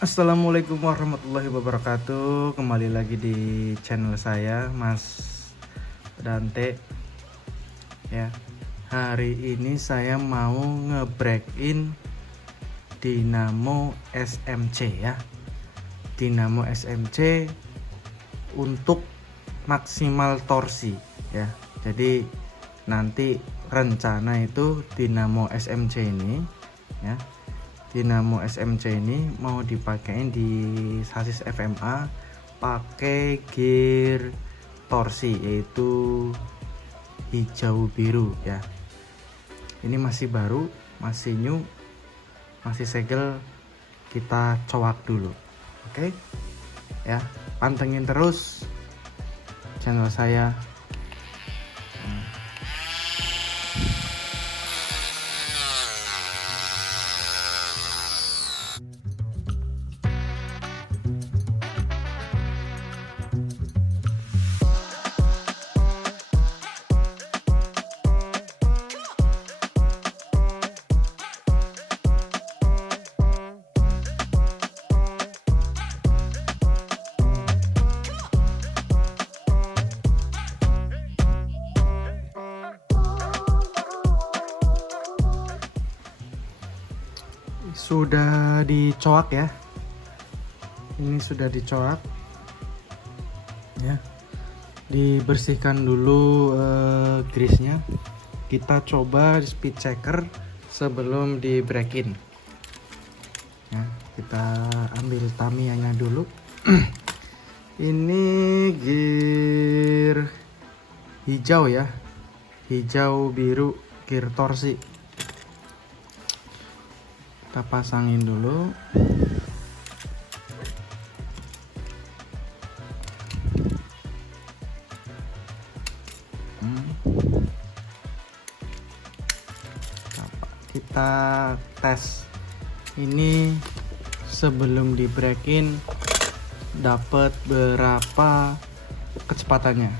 Assalamualaikum warahmatullahi wabarakatuh. Kembali lagi di channel saya, Mas Dante. Ya, hari ini saya mau nge-break-in Dynamo SMC ya. Dynamo SMC untuk maksimal torsi ya. Jadi nanti rencana itu Dynamo SMC ini ya. Dynamo SMC ini mau dipakein di sasis FMA pakai gear torsi yaitu hijau biru ya. Ini masih baru, masih new, masih segel, kita coak dulu. Oke ya, pantengin terus channel saya. Sudah dicoak ya, ini sudah dicoak ya, dibersihkan dulu grease-nya. Kita coba speed checker sebelum di break in ya. Kita ambil Tamiya-nya dulu. Ini gear hijau ya, hijau biru gear torsi. Kita pasangin dulu. Kita tes ini sebelum di break-in dapat berapa kecepatannya.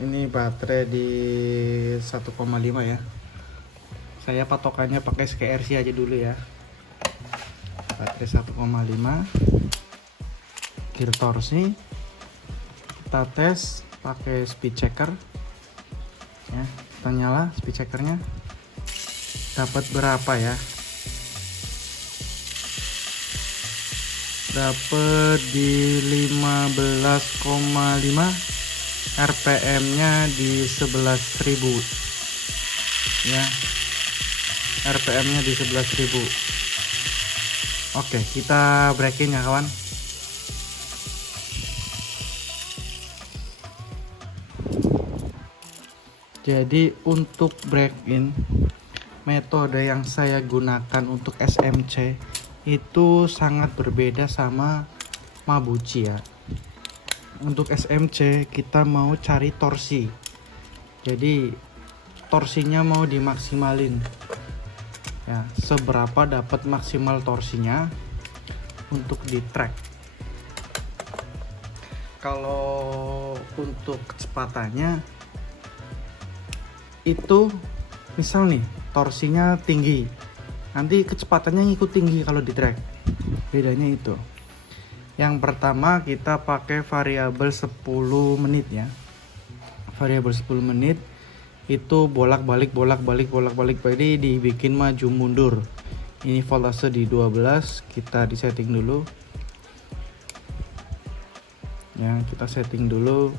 Ini baterai di 1,5 ya. Saya patokannya pakai SKRC aja dulu ya. Baterai 1,5, gear torsi. Kita tes pakai speed checker ya. Kita nyala speed checkernya, dapat berapa ya, dapat di 15,5, RPM nya di 11.000 ya, RPM nya di 11.000. Oke, kita break-in ya kawan. Jadi untuk break-in, metode yang saya gunakan untuk SMC itu sangat berbeda sama Mabuchi ya. Untuk SMC kita mau cari torsi, jadi torsinya mau dimaksimalin ya, seberapa dapat maksimal torsinya untuk di track. Kalau untuk kecepatannya itu misal nih torsinya tinggi, nanti kecepatannya ngikut tinggi kalau di track. Bedanya itu. Yang pertama kita pakai variabel 10 menit ya. Variabel 10 menit itu bolak-balik, jadi dibikin maju mundur. Ini voltase di 12, kita di setting dulu. Ya, kita setting dulu.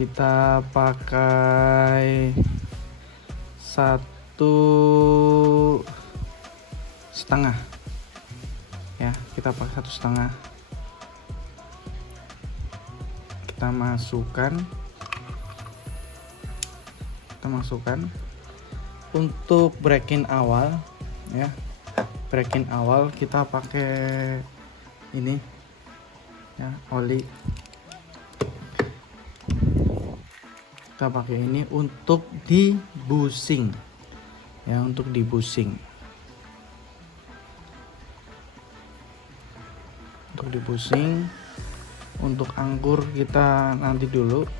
Kita pakai 1,5 ya, kita pakai 1,5. Kita masukkan untuk break-in awal ya. Break-in awal kita pakai ini ya, oli. Kita pakai ini untuk di bushing ya, untuk di bushing. Untuk di bushing, untuk angkur kita nanti dulu.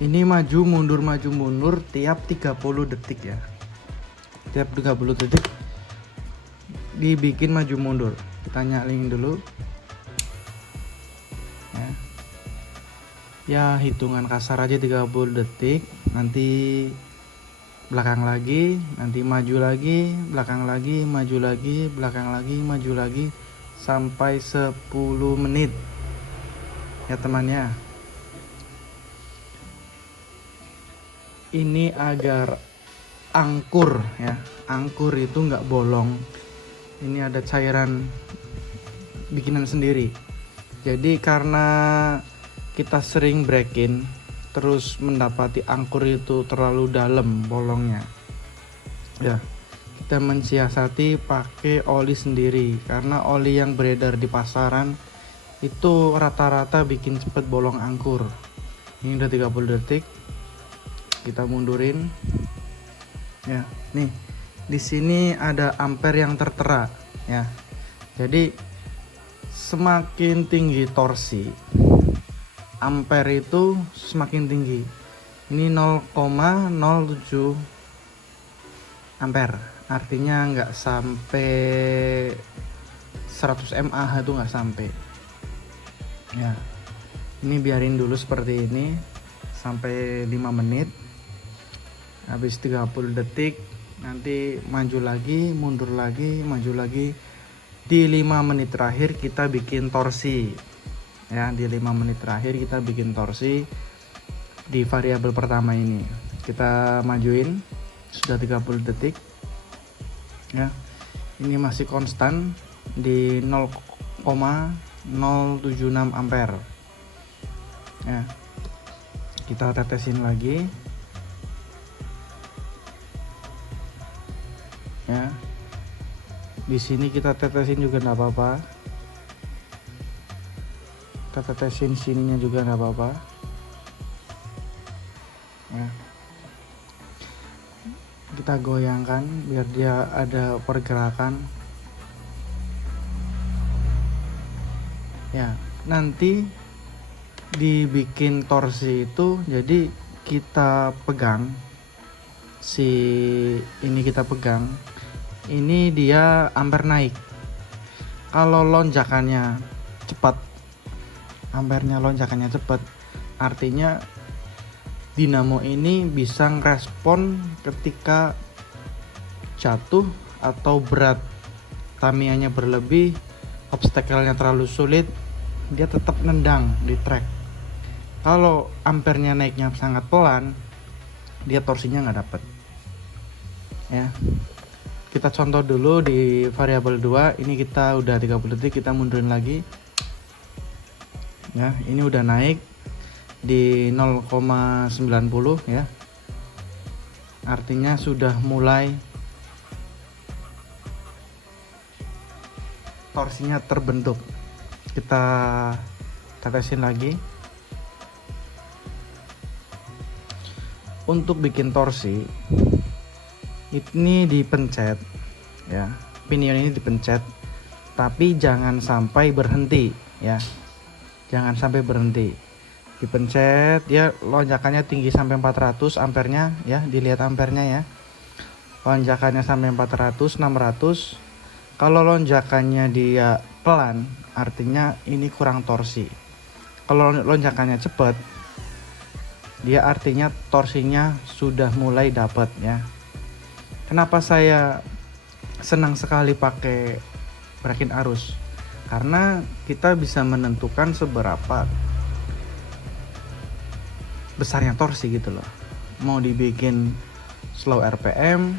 Ini maju mundur tiap 30 detik ya. Tiap 30 detik dibikin maju mundur. Kita nyalain dulu ya. Ya hitungan kasar aja 30 detik, nanti belakang lagi, nanti maju lagi, belakang lagi, maju lagi, belakang lagi, maju lagi, sampai 10 menit ya temannya. Ini agar angkur ya, angkur itu nggak bolong. Ini ada cairan bikinan sendiri. Jadi karena kita sering break-in terus mendapati angkur itu terlalu dalam bolongnya ya, kita mensiasati pakai oli sendiri, karena oli yang beredar di pasaran itu rata-rata bikin cepet bolong angkur. Ini udah 30 detik, kita mundurin ya. Nih di sini ada ampere yang tertera ya, jadi semakin tinggi torsi ampere itu semakin tinggi. Ini 0,07 ampere, artinya nggak sampai 100 mAh, itu nggak sampai ya. Ini biarin dulu seperti ini sampai 5 menit. Habis 30 detik nanti maju lagi, mundur lagi, maju lagi. Di 5 menit terakhir kita bikin torsi ya. Di 5 menit terakhir kita bikin torsi di variabel pertama ini. Kita majuin, sudah 30 detik ya. Ini masih konstan di 0,076 ampere ya. Kita tetesin lagi ya. Di sini kita tetesin juga nggak apa-apa, kita tetesin sininya juga nggak apa-apa ya. Kita goyangkan biar dia ada pergerakan ya. Nanti dibikin torsi itu, jadi kita pegang si ini, kita pegang ini, dia ampere naik. Kalau lonjakannya cepat, ampernya lonjakannya cepat, artinya dinamo ini bisa ngerespon ketika jatuh atau berat Tamiya-nya berlebih, obstacle-nya terlalu sulit, dia tetap nendang di track. Kalau ampernya naiknya sangat pelan, dia torsinya nggak dapet ya. Kita contoh dulu di variabel 2. Ini kita udah 30 detik, kita mundurin lagi ya. Ini udah naik di 0,90 ya, artinya sudah mulai torsinya terbentuk. Kita tetesin lagi. Untuk bikin torsi ini dipencet ya, pinion ini dipencet, tapi jangan sampai berhenti ya, jangan sampai berhenti. Dipencet ya, lonjakannya tinggi sampai 400 ampernya ya, dilihat ampernya ya. Lonjakannya sampai 400, 600. Kalau lonjakannya dia pelan, artinya ini kurang torsi. Kalau lonjakannya cepat, dia artinya torsinya sudah mulai dapat ya. Kenapa saya senang sekali pakai break-in arus? Karena kita bisa menentukan seberapa besarnya torsi gitu loh. Mau dibikin slow RPM,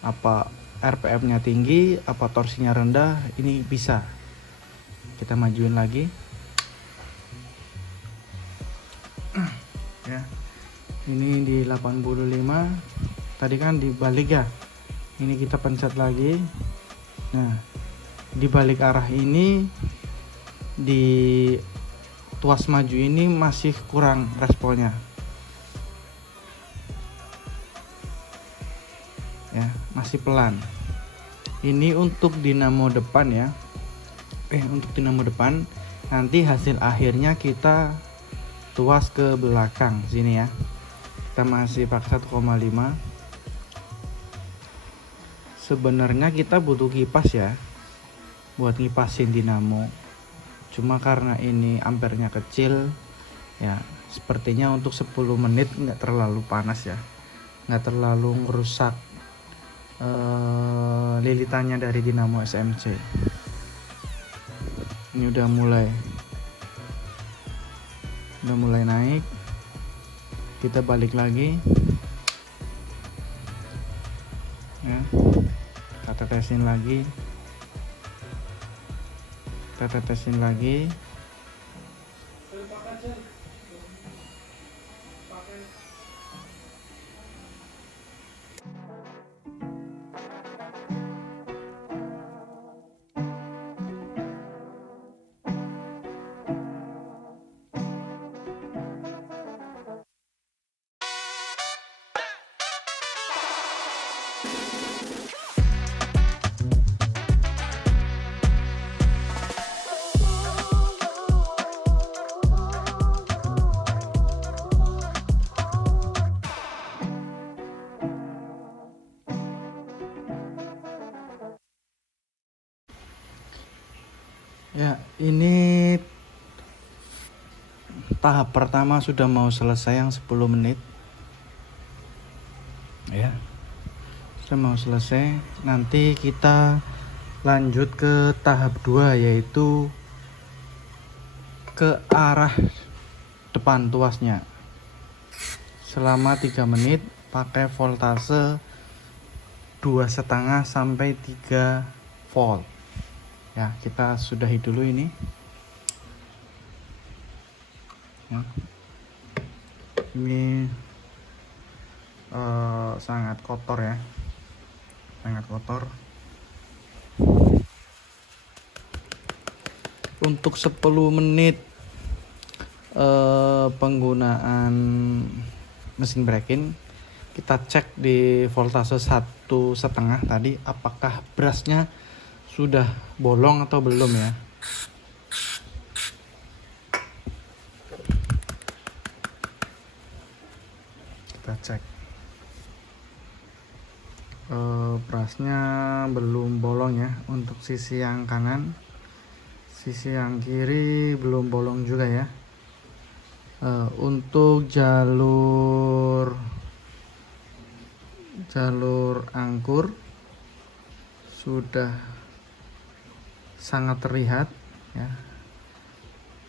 apa RPM-nya tinggi, apa torsinya rendah, ini bisa. Kita majuin lagi ya. Ini di 85. Tadi kan dibalik ya, ini kita pencet lagi. Nah, di balik arah ini, di tuas maju ini masih kurang responnya ya, masih pelan. Ini untuk dinamo depan ya, untuk dinamo depan. Nanti hasil akhirnya kita tuas ke belakang sini ya. Kita masih pakai 1,5. Sebenarnya kita butuh kipas ya buat ngipasin dinamo, cuma karena ini ampernya kecil ya, sepertinya untuk 10 menit nggak terlalu panas ya, nggak terlalu ngerusak lilitannya dari dinamo SMC. Ini udah mulai naik. Kita balik lagi ya, kita tetesin lagi. Ya, ini tahap pertama sudah mau selesai yang 10 menit. Ya. Sudah mau selesai. Nanti kita lanjut ke tahap 2, yaitu ke arah depan tuasnya. Selama 3 menit pakai voltase 2,5 sampai 3 volt. Ya, kita sudahi dulu ini ya. Ini sangat kotor ya, sangat kotor. Untuk 10 menit penggunaan mesin break-in, kita cek di voltase 1,5 tadi apakah brasnya sudah bolong atau belum ya. Kita cek brasnya belum bolong ya untuk sisi yang kanan, sisi yang kiri belum bolong juga ya. Untuk jalur angkur sudah sangat terlihat ya.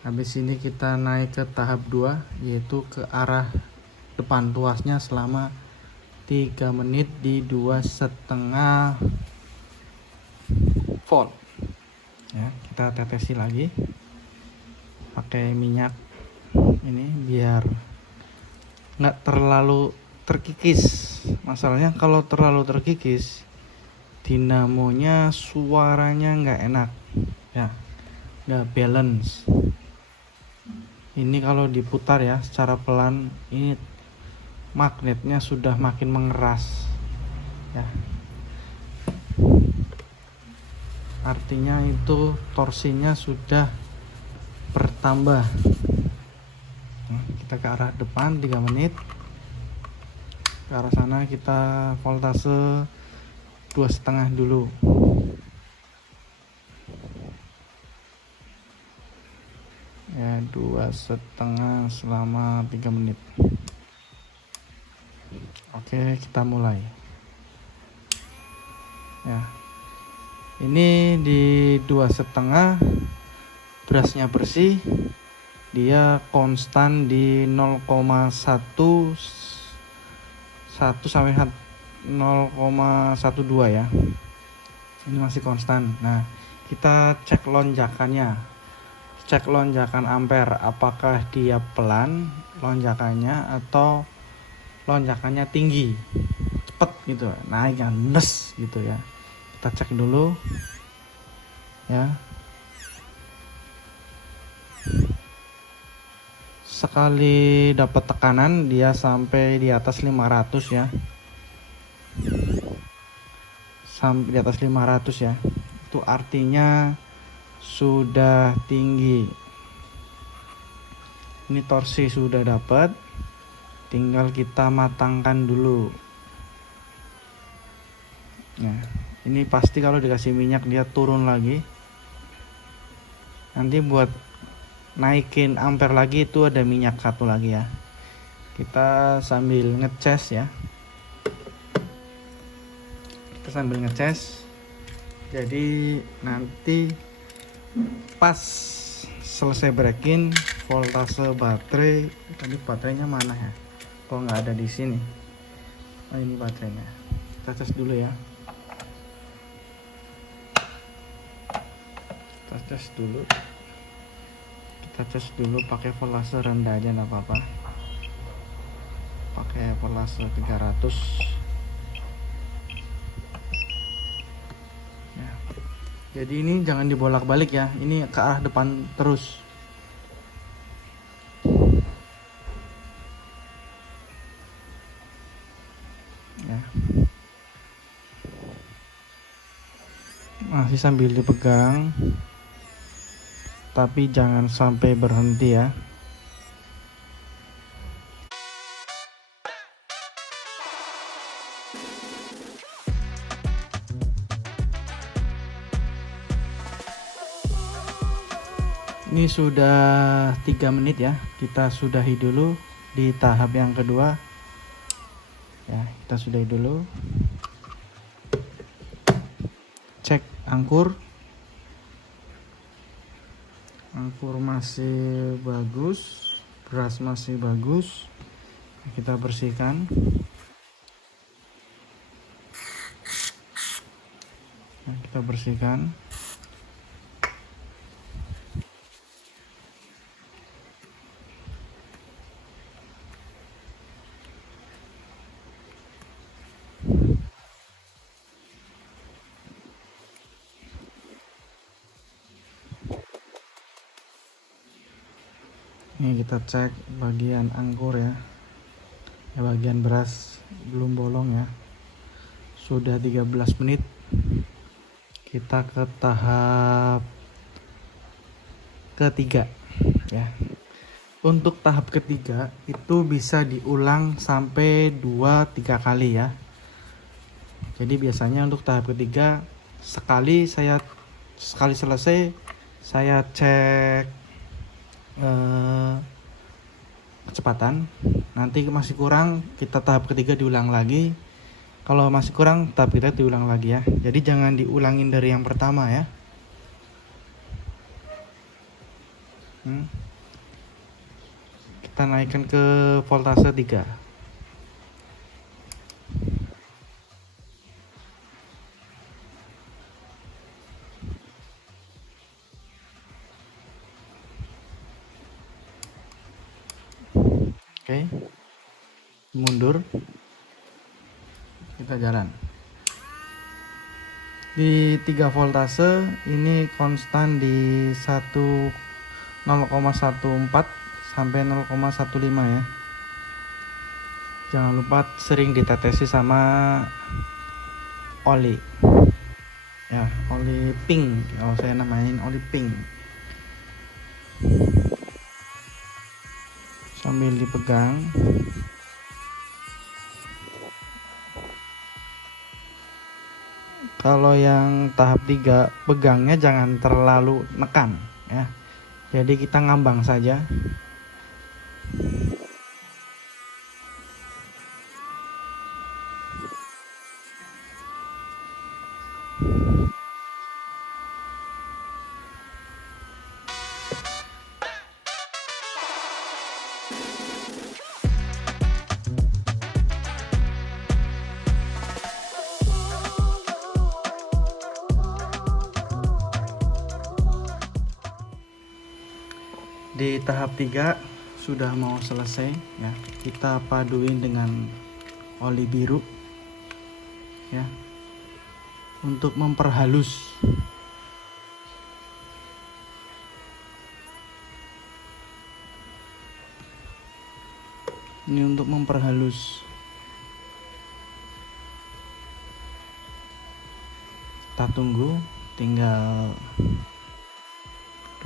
Habis ini kita naik ke tahap 2, yaitu ke arah depan tuasnya selama 3 menit di 2,5 volt ya. Kita tetesi lagi pakai minyak ini biar nggak terlalu terkikis. Masalahnya kalau terlalu terkikis dinamonya suaranya nggak enak ya, nggak balance. Ini kalau diputar ya secara pelan, ini magnetnya sudah makin mengeras ya, artinya itu torsinya sudah bertambah. Kita ke arah depan 3 menit, ke arah sana kita voltase 2,5 dulu ya, 2,5 selama 3 menit. Oke, kita mulai ya. Ini di 2,5, brasnya bersih, dia konstan di 0,1 sampai 0,12 ya. Ini masih konstan. Nah, kita cek lonjakannya, cek lonjakan ampere, apakah dia pelan lonjakannya atau lonjakannya tinggi cepet gitu, naik yang nes gitu ya. Kita cek dulu ya. Sekali dapat tekanan dia sampai di atas 500 ya, sampai di atas 500 ya, itu artinya sudah tinggi. Ini torsi sudah dapat, tinggal kita matangkan dulu ya. Ini pasti kalau dikasih minyak dia turun lagi. Nanti buat naikin ampere lagi itu ada minyak satu lagi ya. Kita sambil ngecas ya. Kita sambil ngecas. Jadi nanti pas selesai break-in, voltase baterai, tadi baterainya mana ya? Kok nggak ada di sini? Oh, ini baterainya. Kita cas dulu ya. Kita cas dulu pakai voltase rendah aja nggak apa-apa. Pakai voltase 300 ya. Jadi ini jangan dibolak-balik ya, ini ke arah depan terus ya. Masih sambil dipegang, tapi jangan sampai berhenti ya. Ini sudah 3 menit ya, kita sudahi dulu di tahap yang kedua ya. Kita sudahi dulu, cek angkur masih bagus, beras masih bagus. Kita bersihkan. Nah, kita bersihkan. Ini kita cek bagian angkur ya, bagian beras belum bolong ya. Sudah 13 menit. Kita ke tahap ketiga ya. Untuk tahap ketiga itu bisa diulang sampai 2-3 kali ya. Jadi biasanya untuk tahap ketiga sekali selesai saya cek kecepatan. Nanti masih kurang, kita tahap ketiga diulang lagi. Kalau masih kurang, tahap kita diulang lagi ya. Jadi jangan diulangin dari yang pertama ya. Kita naikkan ke voltase 3. Oke, mundur, kita jalan di 3 voltase. Ini konstan di 0,14 sampai 0,15 ya. Jangan lupa sering ditetesi sama oli ya, oli pink kalau saya namain oli pink. Sambil dipegang. Kalau yang tahap 3 pegangnya jangan terlalu nekan ya. Jadi kita ngambang saja. Di tahap 3 sudah mau selesai ya. Kita paduin dengan oli biru ya, untuk memperhalus. Ini untuk memperhalus. Kita tunggu tinggal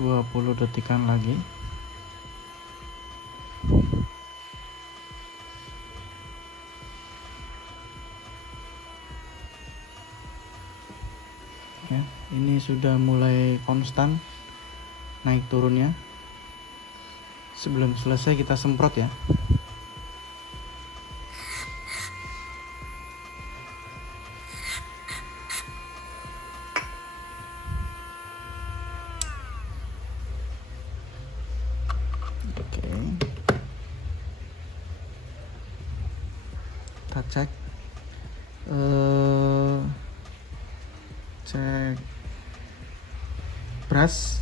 20 detikan lagi. Ya, ini sudah mulai konstan naik turunnya. Sebelum selesai kita semprot ya. Oke. Kita cek cek brush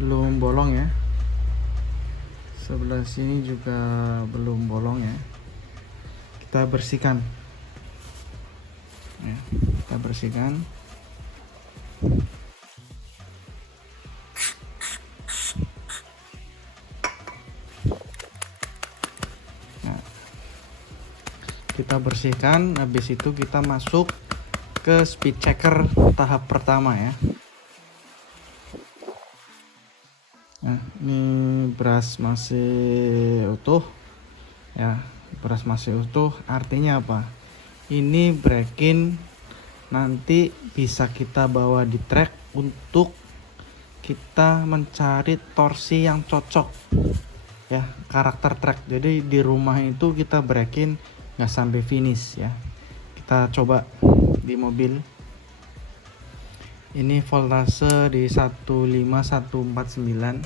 belum bolong ya. Sebelah sini juga belum bolong ya. Kita bersihkan ya, kita bersihkan. Nah, kita bersihkan, habis itu kita masuk ke speed checker tahap pertama ya. Nah, ini brush masih utuh ya, brush masih utuh artinya apa? Ini break-in nanti bisa kita bawa di track untuk kita mencari torsi yang cocok ya, karakter track. Jadi di rumah itu kita break-in nggak sampai finish ya. Kita coba di mobil. Ini voltase di 15149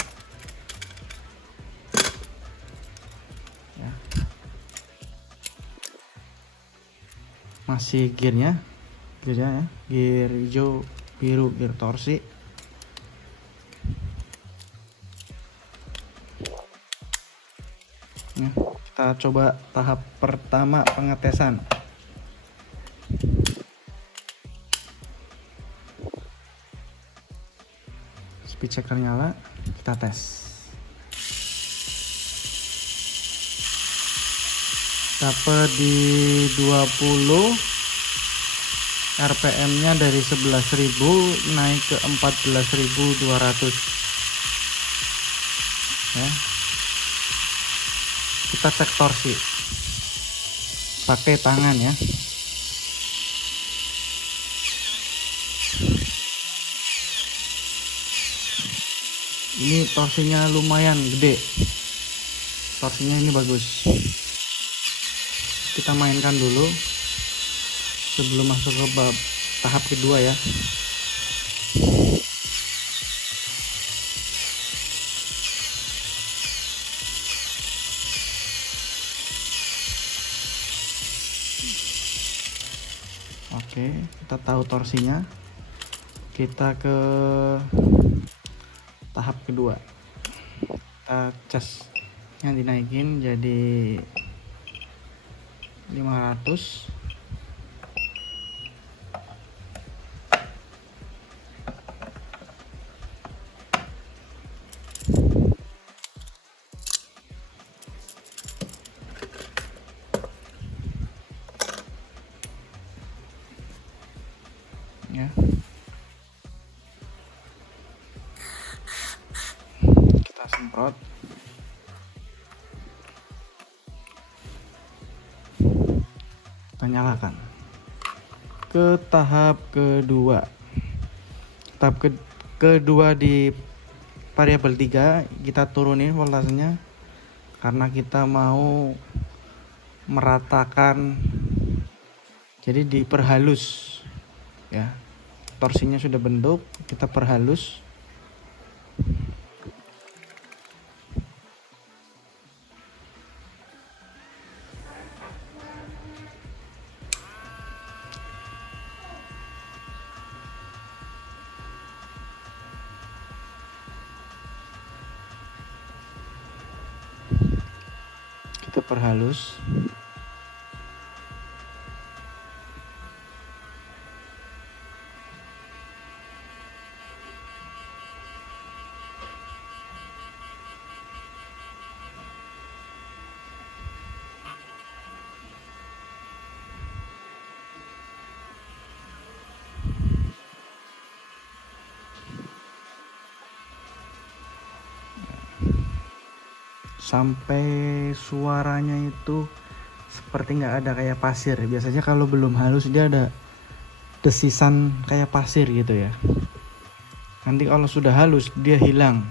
ya. Masih gearnya ya, gear hijau biru, gear torsi. Ya, kita coba tahap pertama pengetesan. Speed checker nyala, kita tes. Dapat di 20, RPM nya dari 11.000 naik ke 14.200 ya. Kita cek torsi pakai tangan ya. Ini torsinya lumayan gede, torsinya ini bagus. Kita mainkan dulu sebelum masuk ke tahap kedua ya. Oke, kita tahu torsinya. Kita ke tahap kedua. Kita casnya dinaikin jadi 500. Ya. Kita semprot. Kita nyalakan. Ke tahap kedua. Tahap kedua di variabel 3 kita turunin voltasenya karena kita mau meratakan, jadi diperhalus ya. Torsinya sudah bentuk, kita perhalus. Kita perhalus. Sampai suaranya itu seperti nggak ada, kayak pasir. Biasanya kalau belum halus dia ada desisan kayak pasir gitu ya. Nanti kalau sudah halus dia hilang.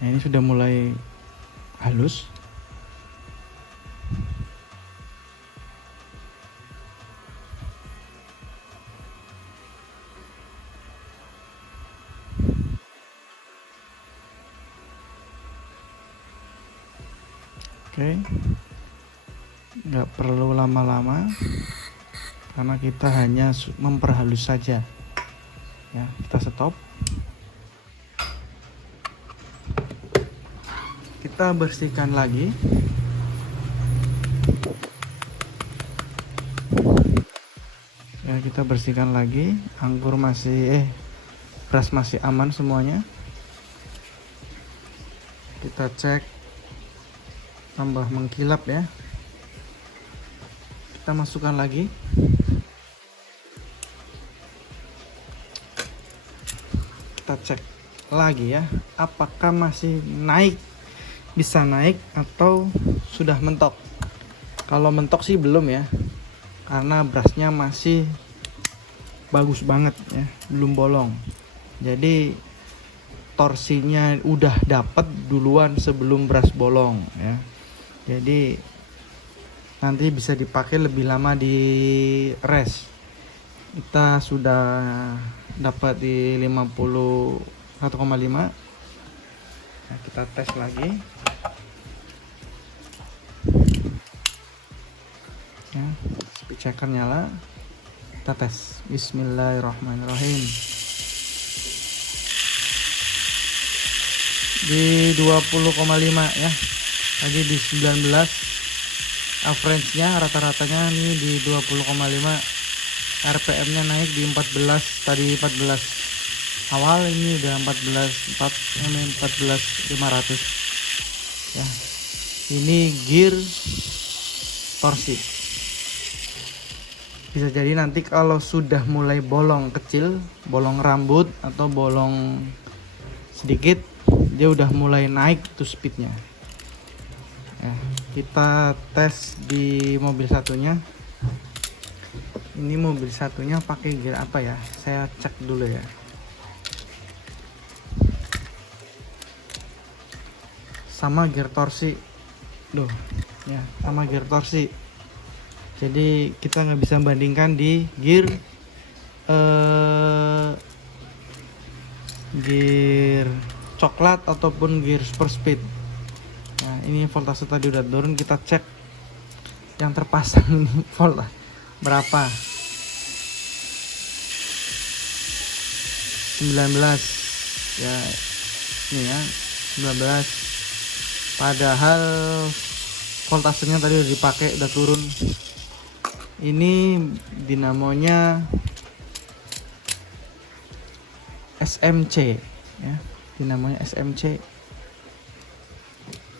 Nah, ini sudah mulai halus. Oke, nggak perlu lama-lama karena kita hanya memperhalus saja ya. Kita stop, kita bersihkan lagi. Ya, kita bersihkan lagi. Anggur masih beras masih aman semuanya. Kita cek, tambah mengkilap ya. Kita masukkan lagi. Kita cek lagi ya, apakah masih naik, bisa naik atau sudah mentok. Kalau mentok sih belum ya, karena berasnya masih bagus banget ya, belum bolong. Jadi torsinya udah dapat duluan sebelum beras bolong ya. Jadi nanti bisa dipakai lebih lama di rest. Kita sudah dapat di 51,5. Nah, kita tes lagi ya, speed checker nyala. Kita tes. Bismillahirrahmanirrahim. Di 20,5 ya. Tadi di 19. Average-nya rata-ratanya nih di 20,5. RPM-nya naik di 14. Tadi 14 awal, ini udah 14.500 ya. Ini gear torsi. Bisa jadi nanti kalau sudah mulai bolong kecil, bolong rambut atau bolong sedikit, dia udah mulai naik tuh speednya ya. Kita tes di mobil satunya. Ini mobil satunya pakai gear apa ya, saya cek dulu ya. Sama gear torsi, loh ya, sama gear torsi. Jadi kita nggak bisa bandingkan di gear coklat ataupun gear super speed. Nah, ini voltase tadi udah turun, kita cek yang terpasang ini voltase berapa. 19 ya, ini ya 19. Padahal voltasenya tadi udah dipakai, udah turun. Ini dinamonya SMC ya, dinamonya SMC.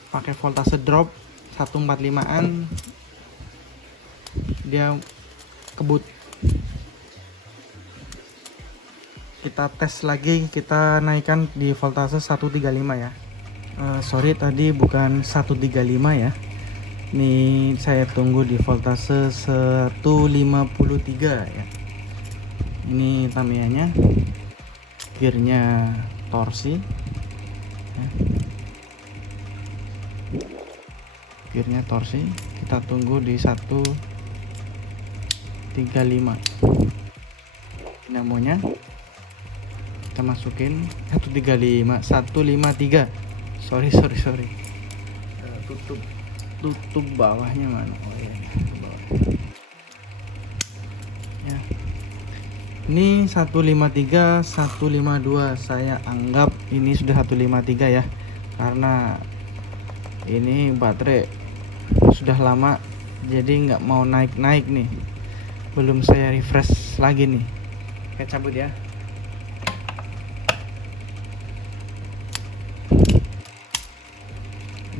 Pakai voltase drop 145an, dia kebut. Kita tes lagi, kita naikkan di voltase 135 ya. Sorry tadi bukan 135 ya. Ini saya tunggu di voltase 153 ya. Ini Tamiya-nya, gearnya torsi ya. Gearnya torsi, kita tunggu di 135. Dinamonya kita masukin 135, 153. Sorry. Tutup bawahnya mana? Oh iya, bawah. Ya. Ini 153, 152. Saya anggap ini sudah 153 ya. Karena ini baterai sudah lama, jadi nggak mau naik nih. Belum saya refresh lagi nih. Oke, cabut ya.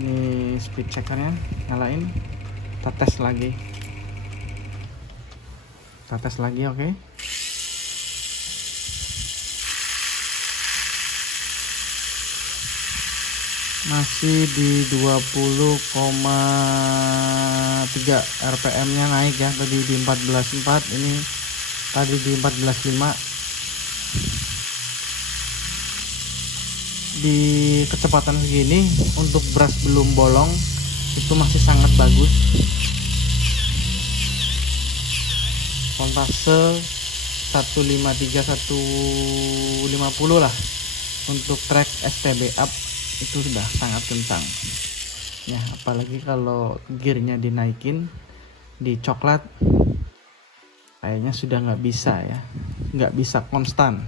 Ini speed checkernya nyalain. Kita tes lagi. Oke. masih di 20,3 RPM nya naik ya. Tadi di 14,4, ini tadi di 14,5. Di kecepatan segini untuk brush belum bolong itu masih sangat bagus. Voltase 153 150 lah. Untuk track STB up itu sudah sangat kencang ya, apalagi kalau gearnya dinaikin di coklat kayaknya sudah nggak bisa ya, nggak bisa konstan.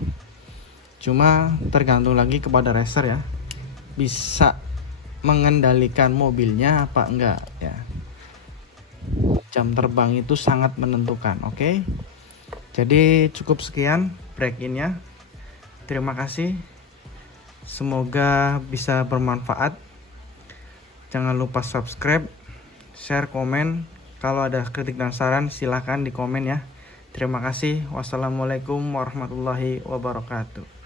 Cuma tergantung lagi kepada racer ya, bisa mengendalikan mobilnya apa enggak ya. Jam terbang itu sangat menentukan. Oke, jadi cukup sekian break-innya. Terima kasih, semoga bisa bermanfaat. Jangan lupa subscribe, share, komen. Kalau ada kritik dan saran silahkan di komen ya. Terima kasih. Wassalamualaikum warahmatullahi wabarakatuh.